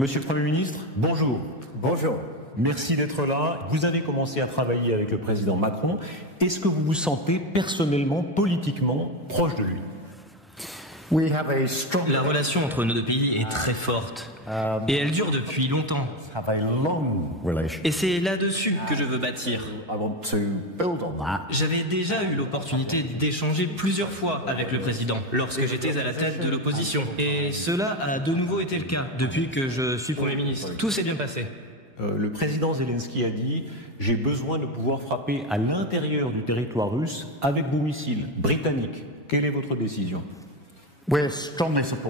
Monsieur le Premier ministre, bonjour. Bonjour. Merci d'être là. Vous avez commencé à travailler avec le président Macron. Est-ce que vous vous sentez personnellement, politiquement, proche de lui? La relation entre nos deux pays est très forte et elle dure depuis longtemps. Et c'est là-dessus que je veux bâtir. J'avais déjà eu l'opportunité d'échanger plusieurs fois avec le président lorsque j'étais à la tête de l'opposition. Et cela a de nouveau été le cas depuis que je suis Premier ministre. Tout s'est bien passé. Le président Zelensky a dit « J'ai besoin de pouvoir frapper à l'intérieur du territoire russe avec vos missiles britanniques ». Quelle est votre décision?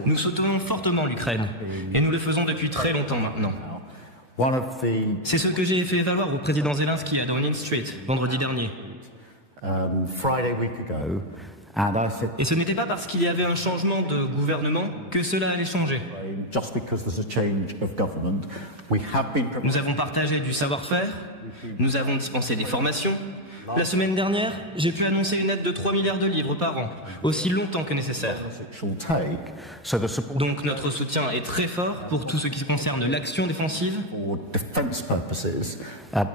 Nous soutenons fortement l'Ukraine et nous le faisons depuis très longtemps maintenant. C'est ce que j'ai fait valoir au président Zelensky à Downing Street vendredi dernier. Et ce n'était pas parce qu'il y avait un changement de gouvernement que cela allait changer. Nous avons partagé du savoir-faire, nous avons dispensé des formations. La semaine dernière, j'ai pu annoncer une aide de 3 milliards de livres par an, aussi longtemps que nécessaire. Donc notre soutien est très fort pour tout ce qui concerne l'action défensive.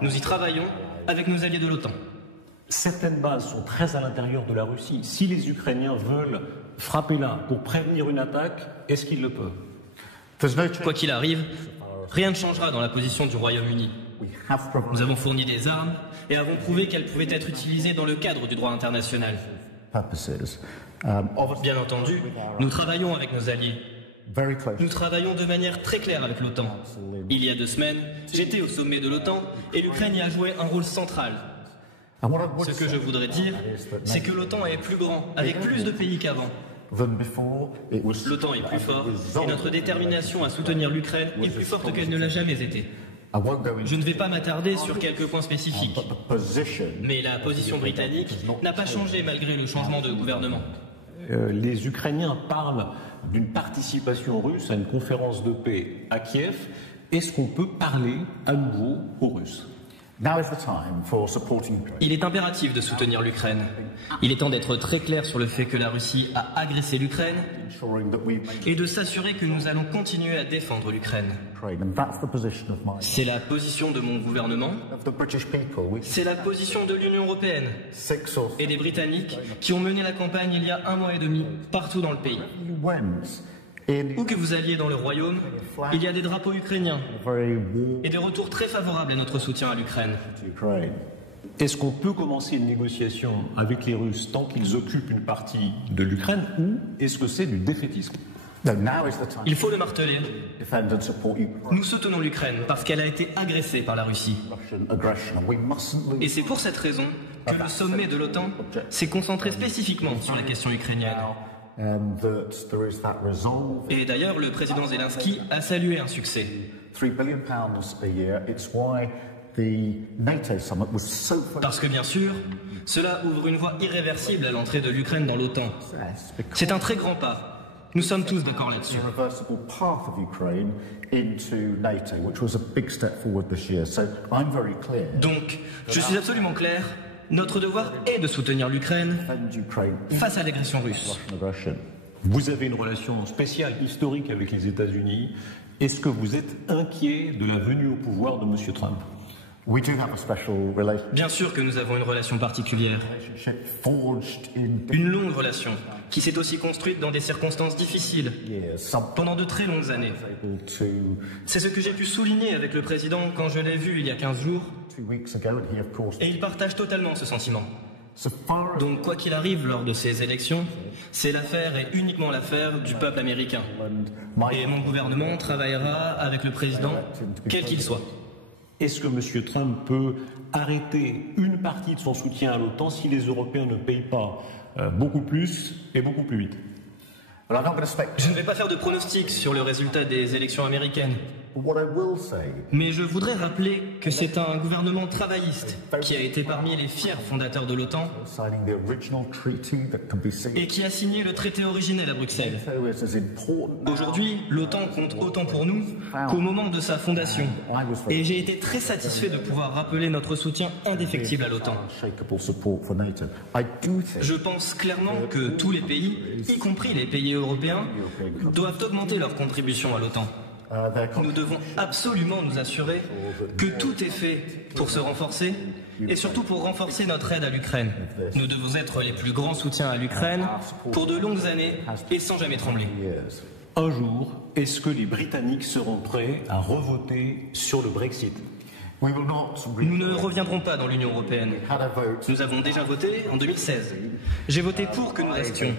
Nous y travaillons avec nos alliés de l'OTAN. Certaines bases sont très à l'intérieur de la Russie. Si les Ukrainiens veulent frapper là pour prévenir une attaque, est-ce qu'ils le peuvent? Quoi qu'il arrive, rien ne changera dans la position du Royaume-Uni. Nous avons fourni des armes et avons prouvé qu'elles pouvaient être utilisées dans le cadre du droit international. Bien entendu, nous travaillons avec nos alliés. Nous travaillons de manière très claire avec l'OTAN. Il y a 2 semaines, j'étais au sommet de l'OTAN et l'Ukraine y a joué un rôle central. Ce que je voudrais dire, c'est que l'OTAN est plus grand, avec plus de pays qu'avant. L'OTAN est plus fort et notre détermination à soutenir l'Ukraine est plus forte qu'elle ne l'a jamais été. Je ne vais pas m'attarder sur quelques points spécifiques, mais la position britannique n'a pas changé malgré le changement de gouvernement. Les Ukrainiens parlent d'une participation russe à une conférence de paix à Kiev. Est-ce qu'on peut parler à nouveau aux Russes? Il est impératif de soutenir l'Ukraine. Il est temps d'être très clair sur le fait que la Russie a agressé l'Ukraine et de s'assurer que nous allons continuer à défendre l'Ukraine. C'est la position de mon gouvernement, c'est la position de l'Union européenne et des Britanniques qui ont mené la campagne il y a 1 mois et demi partout dans le pays. Où que vous alliez dans le royaume, il y a des drapeaux ukrainiens et des retours très favorables à notre soutien à l'Ukraine. Est-ce qu'on peut commencer une négociation avec les Russes tant qu'ils occupent une partie de l'Ukraine ou est-ce que c'est du défaitisme? Il faut le marteler. Nous soutenons l'Ukraine parce qu'elle a été agressée par la Russie. Et c'est pour cette raison que le sommet de l'OTAN s'est concentré spécifiquement sur la question ukrainienne. Et d'ailleurs, le président Zelensky a salué un succès. Parce que bien sûr, cela ouvre une voie irréversible à l'entrée de l'Ukraine dans l'OTAN. C'est un très grand pas. Nous sommes tous d'accord là-dessus. Donc, je suis absolument clair. Notre devoir est de soutenir l'Ukraine face à l'agression russe. Vous avez une relation spéciale, historique avec les États-Unis. Est-ce que vous êtes inquiet de la venue au pouvoir de M. Trump? Bien sûr que nous avons une relation particulière. Une longue relation qui s'est aussi construite dans des circonstances difficiles pendant de très longues années. C'est ce que j'ai pu souligner avec le président quand je l'ai vu il y a 15 jours. Et il partage totalement ce sentiment. Donc quoi qu'il arrive lors de ces élections, c'est l'affaire et uniquement l'affaire du peuple américain. Et mon gouvernement travaillera avec le président, quel qu'il soit. Est-ce que M. Trump peut arrêter une partie de son soutien à l'OTAN si les Européens ne payent pas beaucoup plus et beaucoup plus vite? Je ne vais pas faire de pronostics sur le résultat des élections américaines. Mais je voudrais rappeler que c'est un gouvernement travailliste qui a été parmi les fiers fondateurs de l'OTAN et qui a signé le traité originel à Bruxelles. Aujourd'hui, l'OTAN compte autant pour nous qu'au moment de sa fondation. Et j'ai été très satisfait de pouvoir rappeler notre soutien indéfectible à l'OTAN. Je pense clairement que tous les pays, y compris les pays européens, doivent augmenter leur contribution à l'OTAN. Nous devons absolument nous assurer que tout est fait pour se renforcer et surtout pour renforcer notre aide à l'Ukraine. Nous devons être les plus grands soutiens à l'Ukraine pour de longues années et sans jamais trembler. Un jour, est-ce que les Britanniques seront prêts à revoter sur le Brexit? Nous ne reviendrons pas dans l'Union européenne. Nous avons déjà voté en 2016. J'ai voté pour que nous restions.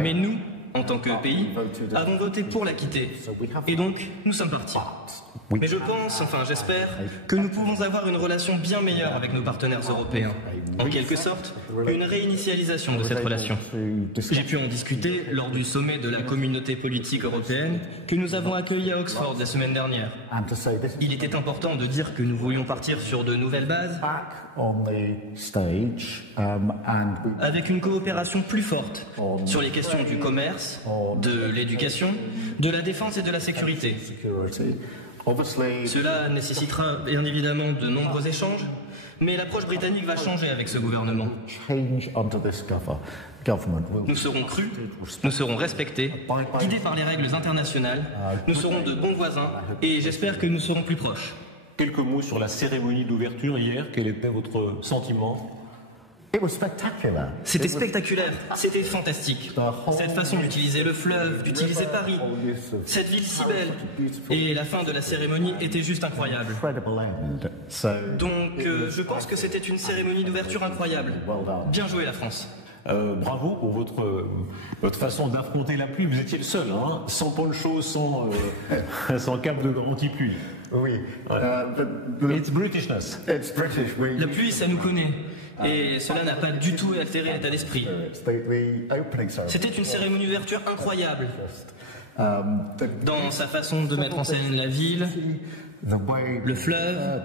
Mais nous, en tant que pays, avons voté pour la quitter. Et donc, nous sommes partis. Mais je pense, enfin j'espère, que nous pouvons avoir une relation bien meilleure avec nos partenaires européens. En quelque sorte, une réinitialisation de cette relation. J'ai pu en discuter lors du sommet de la communauté politique européenne que nous avons accueilli à Oxford la semaine dernière. Il était important de dire que nous voulions partir sur de nouvelles bases, avec une coopération plus forte sur les questions du commerce, de l'éducation, de la défense et de la sécurité. Cela nécessitera bien évidemment de nombreux échanges, mais l'approche britannique va changer avec ce gouvernement. Nous serons crus, nous serons respectés, guidés par les règles internationales, nous serons de bons voisins et j'espère que nous serons plus proches. Quelques mots sur la cérémonie d'ouverture hier. Quel était votre sentiment? C'était spectaculaire, c'était fantastique. Cette façon d'utiliser le fleuve, d'utiliser Paris, cette ville si belle. Et la fin de la cérémonie était juste incroyable. Donc je pense que c'était une cérémonie d'ouverture incroyable. Bien joué la France. Bravo pour votre façon d'affronter la pluie. Vous étiez le seul, hein, sans poncho, sans cape de anti-pluie. Oui. It's Britishness. It's British. La pluie, ça nous connaît. Et cela n'a pas du tout altéré l'état d'esprit. C'était une cérémonie d'ouverture incroyable. Dans sa façon de mettre en scène la ville, le fleuve,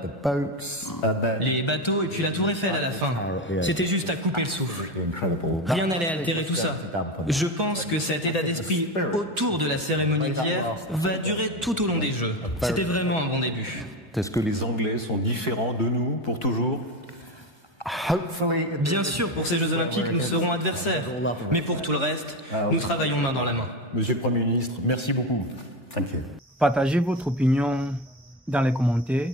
les bateaux et puis la tour Eiffel à la fin. C'était juste à couper le souffle. Rien n'allait altérer tout ça. Je pense que cet état d'esprit autour de la cérémonie d'hier va durer tout au long des Jeux. C'était vraiment un bon début. Est-ce que les Anglais sont différents de nous pour toujours? Bien sûr, pour ces Jeux Olympiques, nous serons adversaires. Mais pour tout le reste, nous travaillons main dans la main. Monsieur le Premier ministre, merci beaucoup. Partagez votre opinion dans les commentaires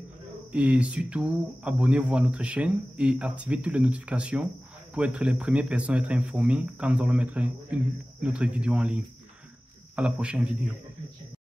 et surtout abonnez-vous à notre chaîne et activez toutes les notifications pour être les premières personnes à être informées quand nous allons mettre notre vidéo en ligne. À la prochaine vidéo.